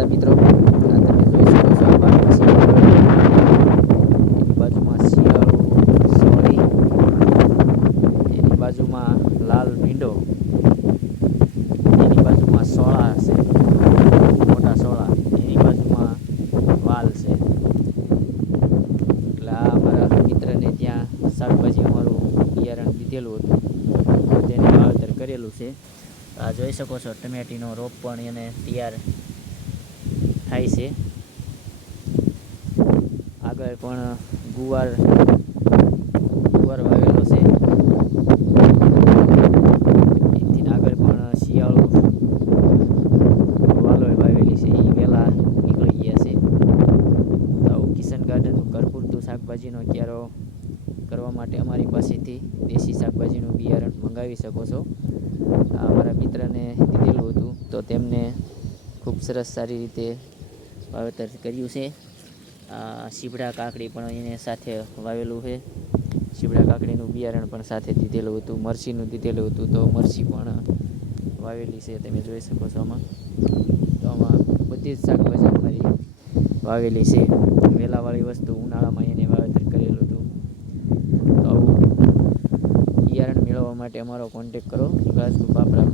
હતા મિત્રો. તમે જોઈ શકો છો આ બાજુમાં શિયાળો સોળી એની બાજુમાં લાલ ભીંડો, એની બાજુમાં સોળા છે મોટા સોળા, એની બાજુમાં વાલ છે. એટલે આ અમારા મિત્રને ત્યાં શાકભાજી અમારું બિયારણ દીધેલું હતું. તેને વાવેતર કરેલું છે. આ જોઈ શકો છો, ટમેટીનો રોપ પણ એને તૈયાર થાય છે. આગળ પણ ગુવાર ગુવાર વાવેલો છે. એથી આગળ પણ શિયાળો વાલોય વાવેલી છે. એ વહેલા નીકળી ગયા છે. તો કિશન ગાર્ડન કરપૂરતું શાકભાજીનો ક્યારો કરવા માટે અમારી પાસેથી દેશી શાકભાજીનું બિયારણ મંગાવી શકો છો. આ અમારા મિત્રને દીધેલું હતું. તો તેમને ખૂબ સરસ સારી રીતે વાવેતર કર્યું છે. શીબડા કાકડી પણ એને સાથે વાવેલું છે. શીબડા કાકડીનું બિયારણ પણ સાથે દીધેલું હતું, મરચીનું દીધેલું હતું, તો મરચી પણ વાવેલી છે, તમે જોઈ શકો છો આમાં. તો આમાં બધી જ શાકભાજી અમારી વાવેલી છે. વેલાવાળી વસ્તુ ઉનાળામાં એને વાવેતર કરેલું હતું. તો બિયારણ મેળવવા માટે અમારો કોન્ટેક કરો. રાજગુરુ બાપરા